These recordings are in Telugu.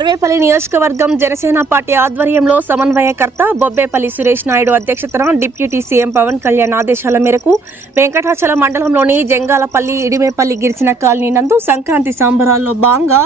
సర్వేపల్లి నియోజకవర్గం జనసేన పార్టీ ఆధ్వర్యంలో సమన్వయకర్త బొబ్బేపల్లి సురేష్ నాయుడు అధ్యక్షతన డిప్యూటీ సీఎం పవన్ కళ్యాణ్ ఆదేశాల మేరకు వెంకటాచల మండలంలోని జంగాలపల్లి ఇడిమేపల్లి గిరిచిన కాలనీ నందు సంక్రాంతి సంబరాల్లో భాగంగా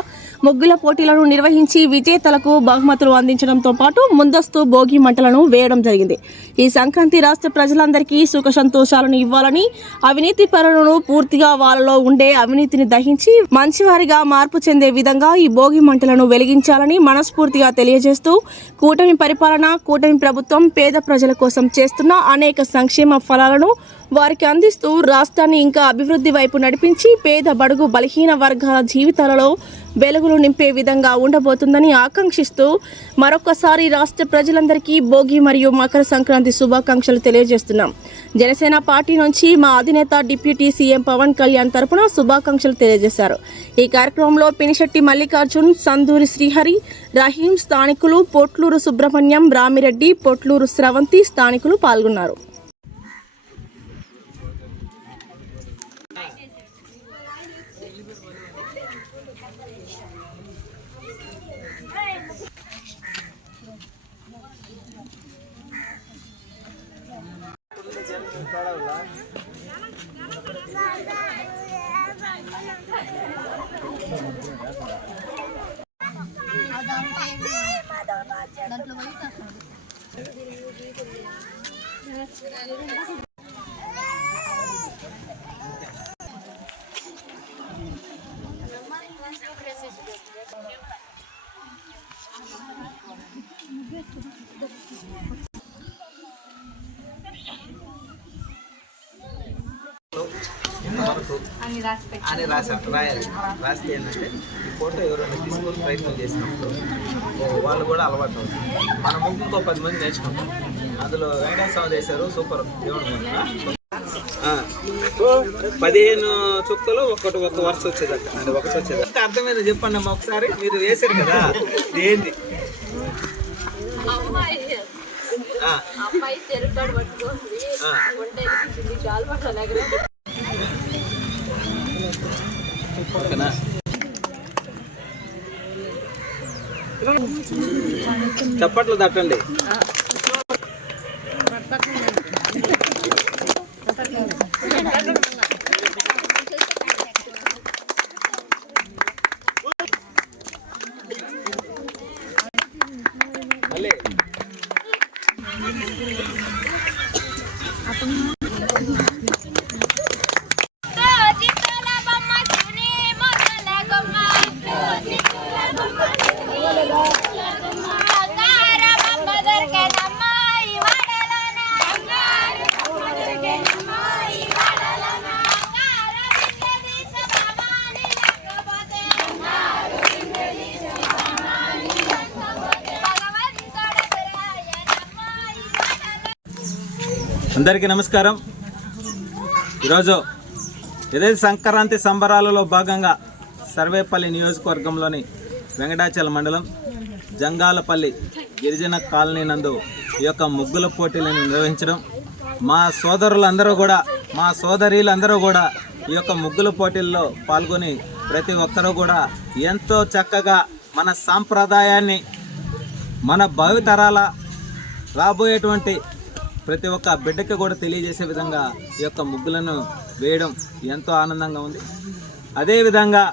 ముగ్గుల పోటీలను నిర్వహించి విజేతలకు బహుమతులు అందించడంతో పాటు ముందస్తు భోగి మంటలను వేయడం జరిగింది. ఈ సంక్రాంతి రాష్ట్ర ప్రజలందరికీ సుఖ సంతోషాలను ఇవ్వాలని అవినీతి పరులను పూర్తిగా వాళ్ళలో ఉండే అవినీతిని దహించి మంచివారిగా మార్పు చెందే విధంగా ఈ భోగి మంటలను వెలిగించాలని మనస్ఫూర్తిగా తెలియజేస్తూ కూటమి పరిపాలన కూటమి ప్రభుత్వం పేద ప్రజల కోసం చేస్తున్న అనేక సంక్షేమ ఫలాలను వారికి అందిస్తూ రాష్ట్రాన్ని ఇంకా అభివృద్ధి వైపు నడిపించి పేద బడుగు బలహీన వర్గాల జీవితాలలో వెలుగులు నింపే విధంగా ఉండబోతుందని ఆకాంక్షిస్తూ మరొకసారి రాష్ట్ర ప్రజలందరికీ భోగి మరియు మకర సంక్రాంతి శుభాకాంక్షలు తెలియజేస్తున్నాం. జనసేన పార్టీ నుంచి మా అధినేత డిప్యూటీ సీఎం పవన్ కళ్యాణ్ తరపున శుభాకాంక్షలు తెలియజేశారు. ఈ కార్యక్రమంలో పినిశెట్టి మల్లికార్జున్ సందూరి శ్రీహరి రహీం స్థానికులు పొట్లూరు సుబ్రహ్మణ్యం రామిరెడ్డి పొట్లూరు స్రవంతి స్థానికులు పాల్గొన్నారు. దాంట్లో వైట్ అసలు Hello. అని రాశారు రాయాలి. రాస్తే ఏంటంటే ఈ ఫోటో ఎవరైనా తీసుకొని ప్రయత్నం చేసినప్పుడు వాళ్ళు కూడా అలవాటు అవుతుంది మన ముందు ఇంకో పది మంది నేర్చుకుంటాం. అందులో వెంకటేశ్వర చేశారు సూపర్. దేవుడు ముందు పదిహేను చుక్కలు ఒకటి ఒక వరుస వచ్చేదక్క అంటే ఒకటి వచ్చేది అర్థమైంది? చెప్పండి అమ్మా ఒకసారి. మీరు వేశారు కదా? ఏంది అమ్మాయి. ఓకేనా? చప్పట్లు తట్టండి. అందరికీ నమస్కారం. ఈరోజు ఏదైతే సంక్రాంతి సంబరాలలో భాగంగా సర్వేపల్లి నియోజకవర్గంలోని వెంకటాచల మండలం జంగాలపల్లి గిరిజన కాలనీ నందు ఈ యొక్క ముగ్గుల పోటీలను నిర్వహించడం. మా సోదరులందరూ కూడా మా సోదరీలందరూ కూడా ఈ యొక్క ముగ్గుల పోటీల్లో పాల్గొని ప్రతి ఒక్కరూ కూడా ఎంతో చక్కగా మన సాంప్రదాయాన్ని మన భావితరాల రాబోయేటువంటి ప్రతి ఒక్క బిడ్డకి కూడా తెలియజేసే విధంగా ఈ యొక్క ముగ్గులను వేయడం ఎంతో ఆనందంగా ఉంది. అదేవిధంగా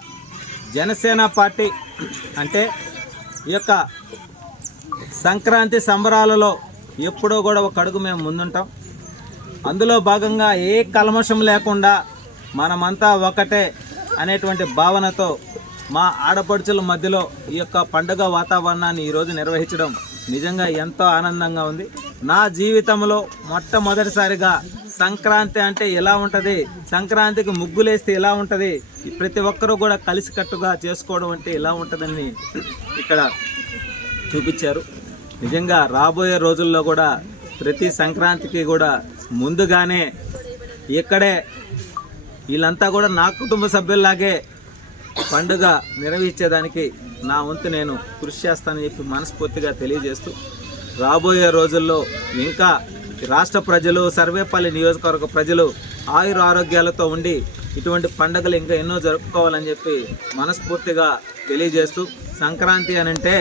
జనసేన పార్టీ అంటే ఈ యొక్క సంక్రాంతి సంబరాలలో ఎప్పుడో కూడా ఒక అడుగు మేము ముందుంటాం. అందులో భాగంగా ఏ కల్మషం లేకుండా మనమంతా ఒకటే అనేటువంటి భావనతో మా ఆడపడుచుల మధ్యలో ఈ యొక్క పండుగ వాతావరణాన్ని ఈరోజు నిర్వహించడం నిజంగా ఎంతో ఆనందంగా ఉంది. నా జీవితంలో మొట్టమొదటిసారిగా సంక్రాంతి అంటే ఎలా ఉంటుంది? సంక్రాంతికి ముగ్గులేస్తే ఎలా ఉంటుంది? ప్రతి ఒక్కరూ కూడా కలిసికట్టుగా చేసుకోవడం అంటే ఎలా ఉంటుందని ఇక్కడ చూపించారు. నిజంగా రాబోయే రోజుల్లో కూడా ప్రతి సంక్రాంతికి కూడా ముందుగానే ఇక్కడే వీళ్ళంతా కూడా నా కుటుంబ సభ్యుల్లాగే పండుగ నిర్వహించేదానికి నా వంతు నేను కృషి చేస్తానని చెప్పి మనస్ఫూర్తిగా తెలియజేస్తూ రాబోయే రోజుల్లో ఇంకా రాష్ట్ర ప్రజలు సర్వేపల్లి నియోజకవర్గ ప్రజలు ఆయుర ఆరోగ్యాలతో ఉండి ఇటువంటి పండుగలు ఇంకా ఎన్నో జరుపుకోవాలని చెప్పి మనస్ఫూర్తిగా తెలియజేస్తూ సంక్రాంతి అని అంటే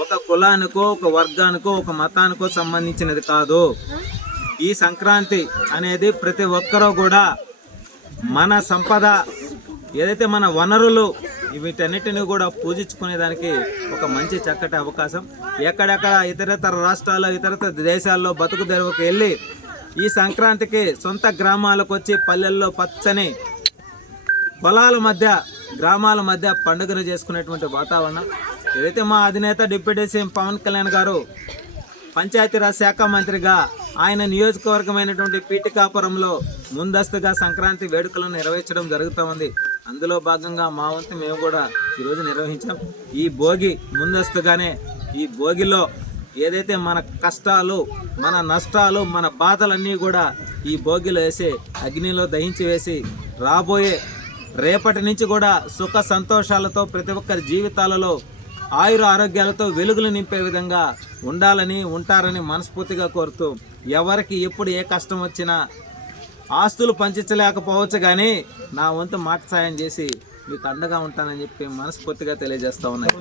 ఒక కులానికో ఒక వర్గానికో ఒక మతానికో సంబంధించినది కాదు. ఈ సంక్రాంతి అనేది ప్రతి ఒక్కరూ కూడా మన సంపద ఏదైతే మన వనరులు వీటన్నిటిని కూడా పూజించుకునేదానికి ఒక మంచి చక్కటి అవకాశం. ఎక్కడెక్కడ ఇతరతర రాష్ట్రాల్లో ఇతరతర దేశాల్లో బతుకు తెరువుకు వెళ్ళి ఈ సంక్రాంతికి సొంత గ్రామాలకు వచ్చి పల్లెల్లో పచ్చని పొలాల మధ్య గ్రామాల మధ్య పండుగను చేసుకునేటువంటి వాతావరణం. ఏదైతే మా అధినేత డిప్యూటీ సీఎం పవన్ కళ్యాణ్ గారు పంచాయతీరాజ్ శాఖ మంత్రిగా ఆయన నియోజకవర్గమైనటువంటి పీటికాపురంలో ముందస్తుగా సంక్రాంతి వేడుకలను నిర్వహించడం జరుగుతూ ఉంది. అందులో భాగంగా మా వంతు మేము కూడా ఈరోజు నిర్వహించాం. ఈ భోగి ముందస్తుగానే ఈ భోగిలో ఏదైతే మన కష్టాలు మన నష్టాలు మన బాధలన్నీ కూడా ఈ భోగిలో వేసి అగ్నిలో దహించి వేసి రాబోయే రేపటి నుంచి కూడా సుఖ సంతోషాలతో ప్రతి ఒక్కరి జీవితాలలో ఆయుర ఆరోగ్యాలతో వెలుగులు నింపే విధంగా ఉండాలని ఉంటారని మనస్ఫూర్తిగా కోరుతూ ఎవరికి ఎప్పుడు ఏ కష్టం వచ్చినా ఆస్తులు పంచించలేకపోవచ్చు కానీ నా వంతు మాట సాయం చేసి మీకు అండగా ఉంటానని చెప్పి మనస్ఫూర్తిగా తెలియజేస్తా ఉన్నాయి